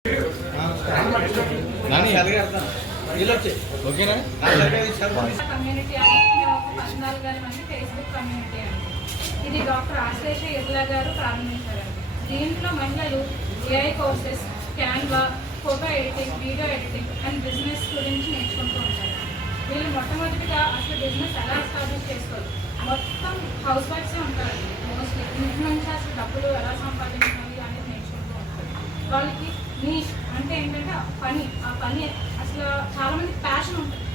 Community Facebook community అండి. ఇది doctor Ashlesha ఎర్లా గారు ప్రారంభించారండి. దీంట్లో మహిళలు AI courses, Canva, photo editing, video editing and business గురించి నేర్చుకుంటూ ఉంటారు. వీళ్ళు మొట్టమొదటిగా అసలు బిజినెస్ ఎలా ఎస్టాబ్లిష్ చేసుకోవాలి, మొత్తం హౌస్ వైఫ్సే ఉంటారండి. మోస్ట్లీ ఇంటి నుంచి అసలు డబ్బులు ఎలా సంపాదించాలి అనేది నేర్చుకుంటూ ఉంటారు. వాళ్ళకి నీష్ అంటే ఏంటంటే ఆ పని అసలు చాలామంది ప్యాషన్ ఉంటుంది,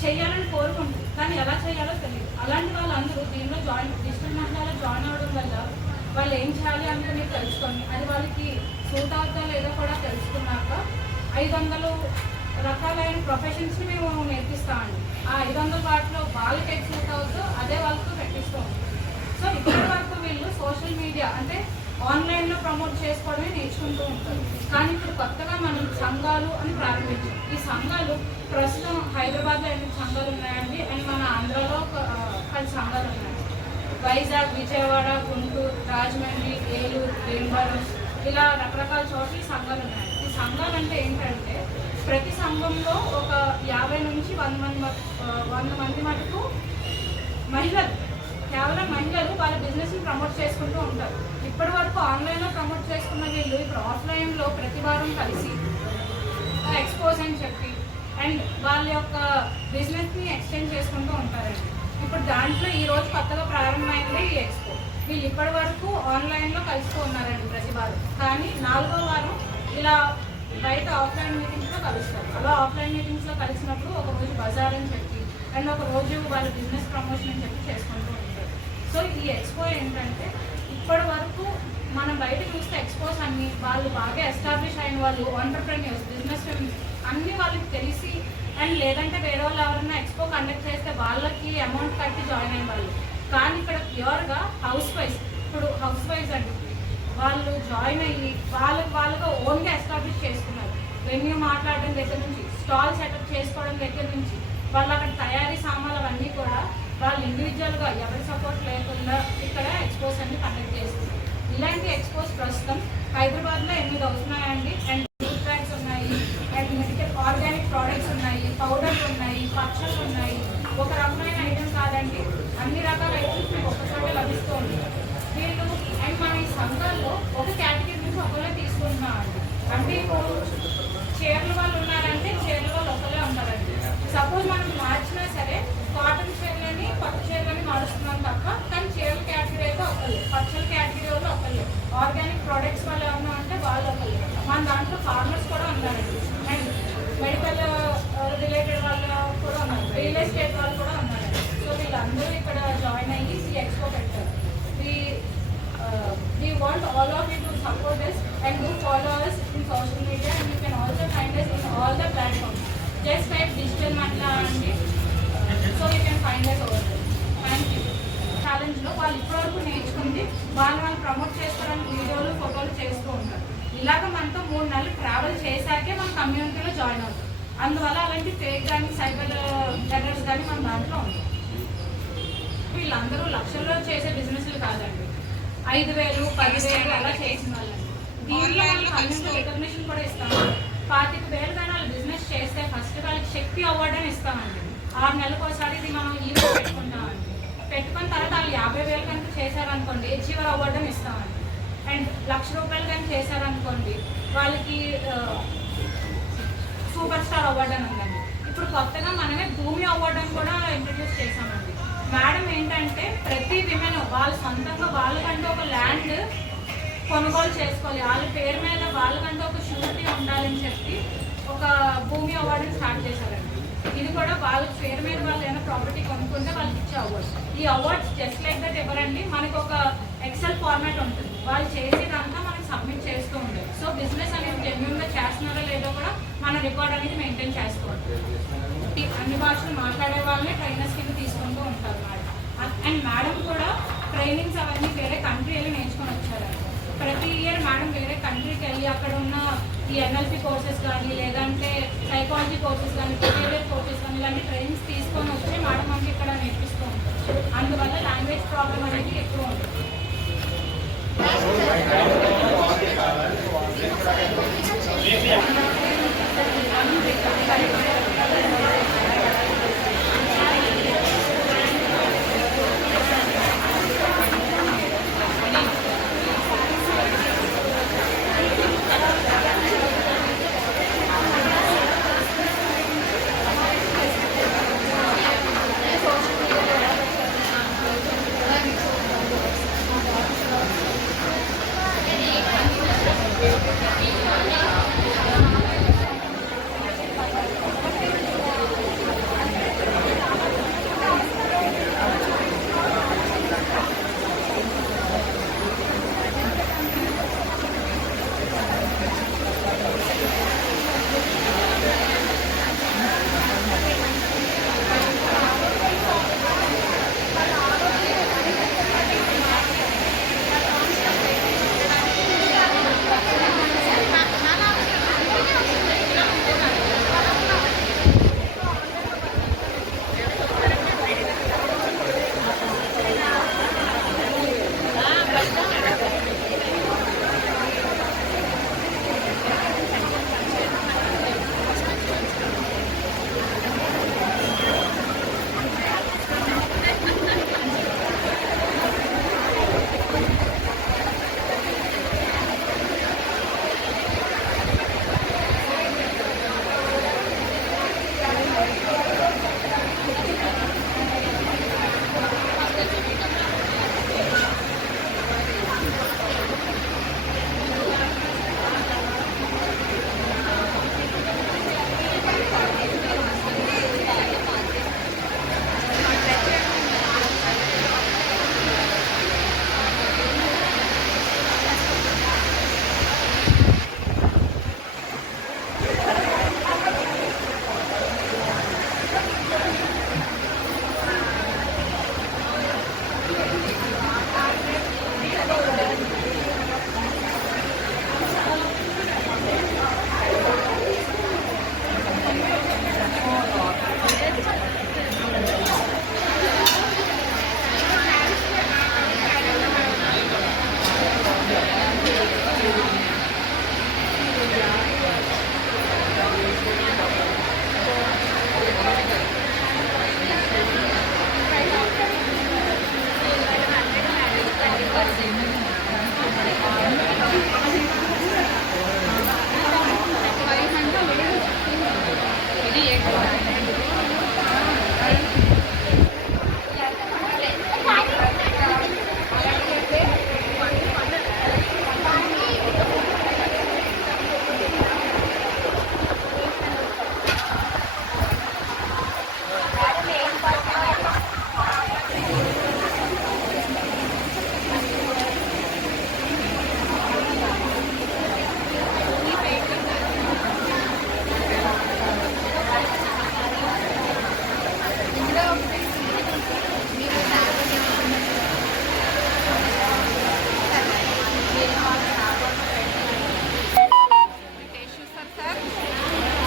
చేయాలని కోరుకుంటుంది, కానీ ఎలా చేయాలో తెలియదు. అలాంటి వాళ్ళందరూ దీనిలో డిజిటల్ మహిళలో జాయిన్ అవ్వడం వల్ల వాళ్ళు ఏం చేయాలి అనేది మీరు తెలుసుకొని అది వాళ్ళకి సూట్ అవుతా లేదో కూడా తెలుసుకున్నాక 500 రకాలైన ప్రొఫెషన్స్ని మేము నేర్పిస్తామండి. ఆ 500 వాటిలో వాళ్ళకి ఏది సూట్ అవుతుందో అదే వాళ్ళకు పెట్టిస్తూ ఉంటాం. సో ఇప్పటి వరకు వీళ్ళు సోషల్ మీడియా అంటే ఆన్లైన్లో ప్రమోట్ చేసుకోవడమే నేర్చుకుంటూ ఉంటారు. కానీ ఇప్పుడు కొత్తగా మనం సంఘాలు అని ప్రారంభించాం. ఈ సంఘాలు ప్రస్తుతం హైదరాబాద్లో 8 సంఘాలు ఉన్నాయండి, అండ్ మన ఆంధ్రాలో 10 సంఘాలు ఉన్నాయి. వైజాగ్, విజయవాడ, గుంటూరు, రాజమండ్రి, ఏలూరు, భీమవరం ఇలా రకరకాల చోట్ల ఈ సంఘాలు ఉన్నాయి. ఈ సంఘాలు అంటే ఏంటంటే ప్రతి సంఘంలో ఒక 50 నుంచి 100 మంది మటుకు మహిళలు, కేవలం మహిళలు వాళ్ళ బిజినెస్ని ప్రమోట్ చేసుకుంటూ ఉంటారు. ఇప్పటి వరకు ఆన్లైన్లో ప్రమోట్ చేసుకున్న వీళ్ళు ఇప్పుడు ఆఫ్లైన్లో ప్రతి వారం కలిసి ఎక్స్పోజ్ అని చెప్పి అండ్ వాళ్ళ యొక్క బిజినెస్ని ఎక్స్టెండ్ చేసుకుంటూ ఉంటారండి. ఇప్పుడు దాంట్లో ఈరోజు కొత్తగా ప్రారంభమైంది ఈ ఎక్స్పో. వీళ్ళు ఇప్పటి వరకు ఆన్లైన్లో కలుస్తూ ఉన్నారండి ప్రతి వారం, కానీ 4వ వారం ఇలా బయట ఆఫ్లైన్ మీటింగ్స్లో కలుస్తారు. అలా ఆఫ్లైన్ మీటింగ్స్లో కలిసినప్పుడు ఒక రోజు బజార్ అని చెప్పి అండ్ ఒక రోజు వాళ్ళ బిజినెస్ ప్రమోషన్ అని చెప్పి చేసుకుంటూ ఉంటారు. సో ఈ ఎక్స్పో ఏంటంటే ఇప్పటి వరకు మనం బయట చూస్తే ఎక్స్పోస్ అన్ని వాళ్ళు బాగా ఎస్టాబ్లిష్ అయిన వాళ్ళు, ఆంటర్ప్రెన్యూర్స్, బిజినెస్ అన్నీ వాళ్ళకి తెలిసి అండ్ లేదంటే వేరే వాళ్ళు ఎవరైనా ఎక్స్పో కండక్ట్ చేస్తే వాళ్ళకి అమౌంట్ కట్టి జాయిన్ అయిన వాళ్ళు. కానీ ఇక్కడ ప్యూర్గా హౌస్ వైఫ్, ఇప్పుడు హౌస్ వైఫ్ అండి వాళ్ళు జాయిన్ అయ్యి వాళ్ళగా ఓన్గా ఎస్టాబ్లిష్ చేసుకున్నారు. వెన్యూ మాట్లాడడం దగ్గర నుంచి, స్టాల్ సెటప్ చేసుకోవడం దగ్గర నుంచి, వాళ్ళు అక్కడ తయారీ సామాన్లు అవన్నీ కూడా వాళ్ళు ఇండివిజువల్గా ఎవరి సపోర్ట్ లేకుండా ఇక్కడ ఎక్స్పోస్ అన్ని కండక్ట్ చేస్తున్నారు. ఇలాంటి ఎక్స్పోస్ ప్రస్తుతం హైదరాబాద్లో 8 అవుతున్నాయండి. అండ్ ఫుడ్ బ్యాగ్స్ ఉన్నాయి, అండ్ మెడికల్ ఆర్గానిక్ ప్రోడక్ట్స్ ఉన్నాయి, పౌడర్లు ఉన్నాయి, పచ్చళ్ళు ఉన్నాయి. ఒక రకమైన ఐటమ్ కాదండి, అన్ని రకాల ఐటమ్స్ మీకు ఒక్కసారి లభిస్తూ ఉంటాయి. వీళ్ళు అండ్ మన ఈ సంఘాల్లో ఒక కేటగిరీ నుంచి ఒకరే తీసుకుంటున్నామండి. అంటే ఇప్పుడు చీరల వాళ్ళు ఉన్నారంటే చీరల వాళ్ళు ఒకరే ఉంటారండి. సపోజ్ మనం మార్చినా సరే కాటన్ చీరలని, పట్టు చీరలని మారుస్తున్నాం తప్ప, కానీ చీరల కేటగిరీ అయితే ఒకళ్ళు, పచ్చల కేటగిరీ వాళ్ళు ఒకళ్ళు, ఆర్గానిక్ ప్రోడక్ట్స్ వాళ్ళు ఏమన్నా అంటే వాళ్ళు ఒకళ్ళు. మన దాంట్లో ఫార్మర్స్ కూడా ఉన్నారండి, అండ్ మెడికల్ రిలేటెడ్ వాళ్ళు కూడా ఉన్నారు, రియల్ ఎస్టేట్ వాళ్ళు కూడా ఉన్నారండి. సో వీళ్ళందరూ ఇక్కడ జాయిన్ అయ్యి ఈ ఎక్స్పో పెట్టారు. We want all of you to support us and do follow us in social media, and you can also find us in all the platforms. Just type digital mahila and so you can find us over there. Thank you. Challenge లో వాళ్ళు ఇప్పటివరకు నేర్చుకుంది వాళ్ళు promote చేసుకోవడానికి వీడియోలు, ఫోటోలు చేస్తూ ఉంటారు. ఇలాగ మనతో 3 నెలలు ట్రావెల్ చేశాకే మన కమ్యూనిటీలో జాయిన్ అవుతాం. అందువల్ల అలాంటి ఫేక్ కానీ సైబర్ ఎర్రర్స్ కానీ మన దాంట్లో ఉంది. వీళ్ళందరూ లక్షల్లో చేసే బిజినెస్లు కాదండి, 5,000, 10,000 అలా చేసిన వాళ్ళని. దీంట్లో వాళ్ళు కమ్యూనిటీ రికగ్నిషన్ కూడా ఇస్తాము. 25,000 కానీ వాళ్ళు బిజినెస్ చేస్తే ఫస్ట్ వాళ్ళకి శక్తి అవార్డు అని ఇస్తామండి. 6 నెలలకు ఒకసారి ఇది మనం ఈవెంట్ పెట్టుకుంటామండి. పెట్టుకున్న తర్వాత వాళ్ళు 50,000 కనుక చేశారనుకోండి అచీవర్ అవార్డు అని ఇస్తామండి. అండ్ ₹1,00,000 కానీ చేశారనుకోండి వాళ్ళకి సూపర్ స్టార్ అవార్డు అని ఉందండి. ఇప్పుడు కొత్తగా మనమే భూమి అవార్డు అని కూడా ఇంట్రడ్యూస్ చేశామండి. మేడం ఏంటంటే ప్రతి విమెన్ వాళ్ళ సొంతంగా వాళ్ళకంటే ఒక ల్యాండ్ కొనుగోలు చేసుకోవాలి, వాళ్ళ పేరు మీద వాళ్ళకంటే ఒక షూరిటీ ఉండాలని చెప్పి ఒక భూమి అవార్డుని స్టార్ట్ చేశారండి. ఇది కూడా వాళ్ళ పేరు మీద వాళ్ళు ఏమైనా ప్రాపర్టీ కొనుక్కుంటే వాళ్ళకి ఇచ్చే అవార్డ్స్. ఈ అవార్డ్స్ జస్ట్ లైక్ దట్ ఎవరండి మనకు ఒక ఎక్సెల్ ఫార్మాట్ ఉంటుంది, వాళ్ళు చేసేదంతా మనకి సబ్మిట్ చేస్తూ ఉంటారు. సో బిజినెస్ అనేది జెన్యూన్గా చేస్తున్నారో లేదో కూడా మన రికార్డ్ అనేది మెయింటైన్ చేస్తూ ఉంటారు. అన్ని భాషలు మాట్లాడే వాళ్ళని ట్రైనర్స్ కింద తీసుకుంటూ ఉంటారు మేడం. అండ్ మేడం కూడా ట్రైనింగ్స్ అవన్నీ వేరే కంట్రీ వెళ్ళి నేర్చుకొని వచ్చారండి. ప్రతి ఇయర్ మేడం వేరే కంట్రీకి వెళ్ళి అక్కడ ఉన్న ఈ NLP కోర్సెస్ కానీ లేదంటే సైకాలజీ కోర్సెస్ కానీ బిహేవియర్ కోర్సెస్ కానీ ఇలాంటి ట్రైనింగ్స్ తీసుకొని వచ్చి మేడం మనకి ఇక్కడ నేర్పిస్తూ ఉంటారు. అందువల్ల లాంగ్వేజ్ ప్రాబ్లం అనేది ఎక్కువ ఉంటుంది.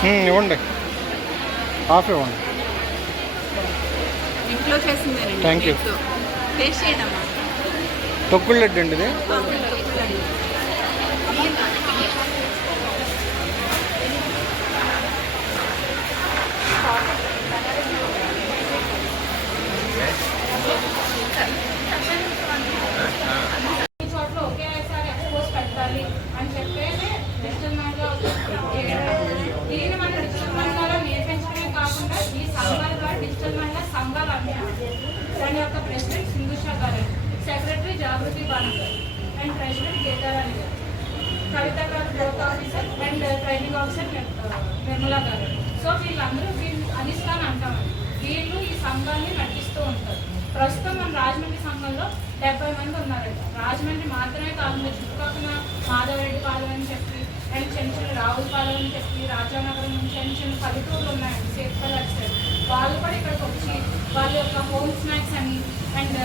ఇవ్వండి, హాఫ్ ఇవ్వండి. ఇంట్లో చేసిందేనండి. Thank you. టేస్ట్ చేయడమ్మా. తొక్కుడు లడ్డు అండి ఇది. ఈ చోట్ల ఒకేసారి ఎక్స్పోజ్ పెట్టాలి అని చెప్పేసి డిజిటల్ మైండ్లో దీన్ని మన డిజిటల్ మైండ్లో నేర్పించడమే కాకుండా ఈ సంఘాల ద్వారా డిజిటల్ మైండ్లో సంఘాలు అన్నారు. దాని యొక్క ప్రెసిడెంట్ సింధుషా గారు, సెక్రటరీ జాగృతి బాను గారు అండ్ ప్రెసిడెంట్ గీతారాణి గారు, కవిత గారు growth officer and training officer Nirmala గారు. సో వీళ్ళందరూ అనిస్తాను అంటామండి. వీళ్ళు ఈ సంఘాన్ని నటిస్తూ ఉంటారు. ప్రస్తుతం మన రాజమండ్రి సంఘంలో 70 మంది ఉన్నారండి. రాజమండ్రి మాత్రమే కాకుండా చుట్టుపక్కల మాధవరెడ్డి పాలెం అని చెప్పి అండ్ చిన్న చిన్న రావులపాలెం అని చెప్పి రాజానగరం నుంచి చిన్న చిన్న పల్లెటూర్లు ఉన్నాయండి, సేఫ్పల్లి సైడ్. వాళ్ళు కూడా ఇక్కడికి వచ్చి వాళ్ళ యొక్క హోమ్ స్నాక్స్ అని అండ్